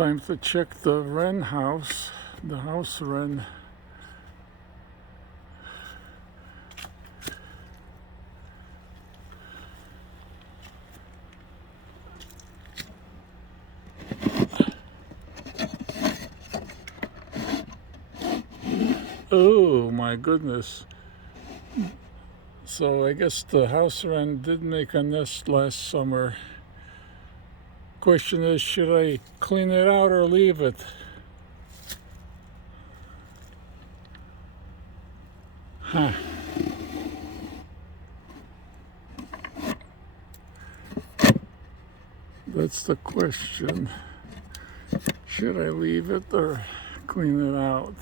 Time to check the wren house, the house wren. Oh my goodness. So I guess the house wren did make a nest last summer. Question is, should I clean it out or leave it? Huh. That's the question. Should I leave it or clean it out?